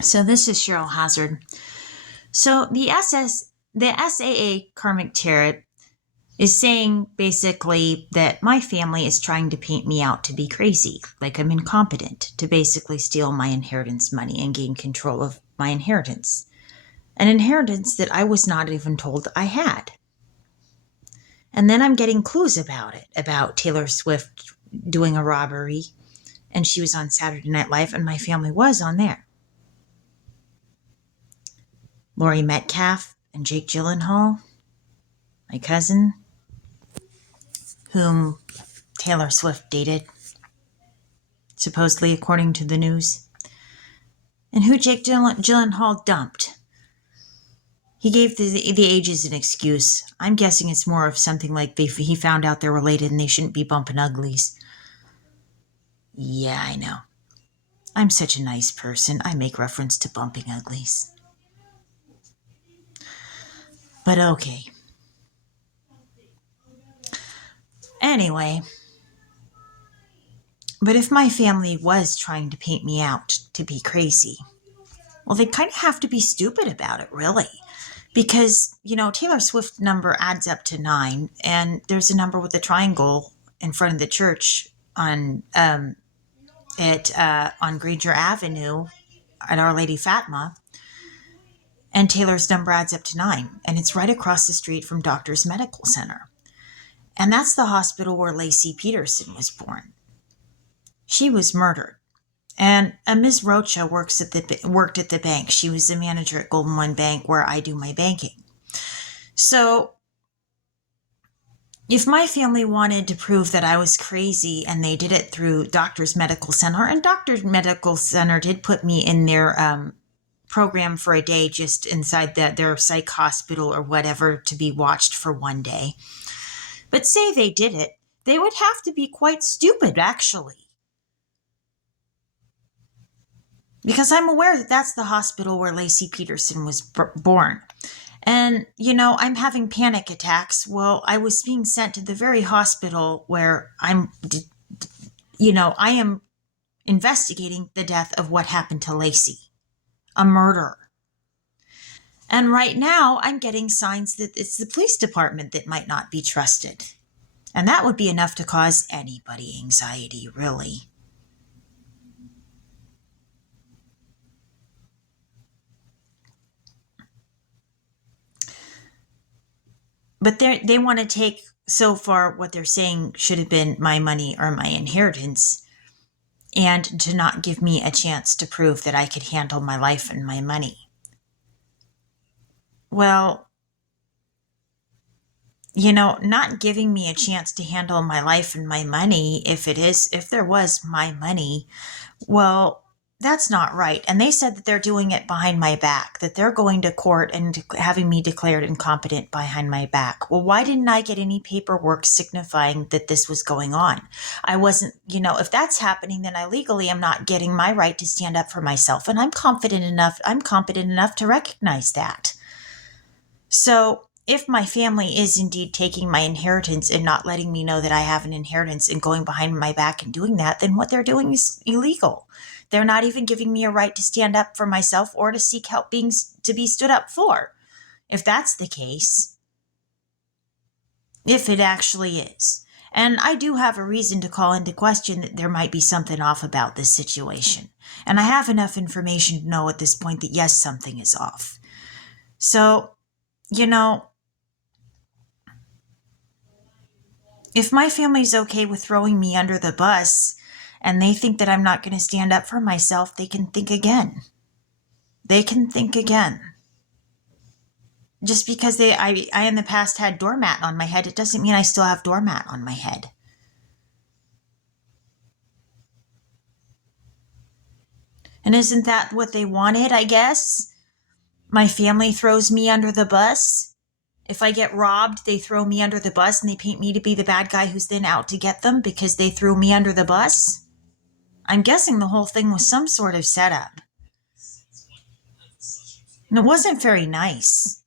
So this is Cheryl Hazzard. So the SAA Karmic Tarot is saying basically that my family is trying to paint me out to be crazy, like I'm incompetent, to basically steal my inheritance money and gain control of my inheritance. An inheritance that I was not even told I had. And then I'm getting clues about it, about Taylor Swift doing a robbery, and she was on Saturday Night Live, and my family was on there. Laurie Metcalf and Jake Gyllenhaal, my cousin, whom Taylor Swift dated, supposedly according to the news, and who Jake Gyllenhaal dumped. He gave the ages an excuse. I'm guessing it's more of something like he found out they're related and they shouldn't be bumping uglies. Yeah, I know. I'm such a nice person. I make reference to bumping uglies. But okay. Anyway, but if my family was trying to paint me out to be crazy, well, they kind of have to be stupid about it, really. Because, Taylor Swift number adds up to 9, and there's a number with a triangle in front of the church on Granger Avenue at Our Lady Fatima. And Taylor's number adds up to 9, and it's right across the street from Doctor's Medical Center. And that's the hospital where Lacey Peterson was born. She was murdered. And Ms. Rocha worked at the bank. She was the manager at Golden One Bank, where I do my banking. So if my family wanted to prove that I was crazy, and they did it through Doctor's Medical Center, and Doctor's Medical Center did put me in their program for a day, just inside their psych hospital or whatever, to be watched for one day. But say they did it, they would have to be quite stupid, actually. Because I'm aware that that's the hospital where Lacey Peterson was born. And, I'm having panic attacks. Well, I was being sent to the very hospital where I am investigating the death of what happened to Lacey, a murder. And right now I'm getting signs that it's the police department that might not be trusted. And that would be enough to cause anybody anxiety, really. But they want to take, so far, what they're saying should have been my money or my inheritance, and to not give me a chance to prove that I could handle my life and my money. Well, not giving me a chance to handle my life and my money, if there was my money, well, that's not right. And they said that they're doing it behind my back, that they're going to court and having me declared incompetent behind my back. Well, why didn't I get any paperwork signifying that this was going on? I wasn't, if that's happening, then I legally am not getting my right to stand up for myself. And I'm competent enough to recognize that. So if my family is indeed taking my inheritance and not letting me know that I have an inheritance and going behind my back and doing that, then what they're doing is illegal. They're not even giving me a right to stand up for myself or to seek help to be stood up for. If that's the case, if it actually is. And I do have a reason to call into question that there might be something off about this situation. And I have enough information to know at this point that yes, something is off. So, if my family's okay with throwing me under the bus, and they think that I'm not going to stand up for myself, they can think again. They can think again. Just because I in the past had doormat on my head, it doesn't mean I still have doormat on my head. And isn't that what they wanted, I guess? My family throws me under the bus. If I get robbed, they throw me under the bus and they paint me to be the bad guy who's then out to get them because they threw me under the bus. I'm guessing the whole thing was some sort of setup. And it wasn't very nice.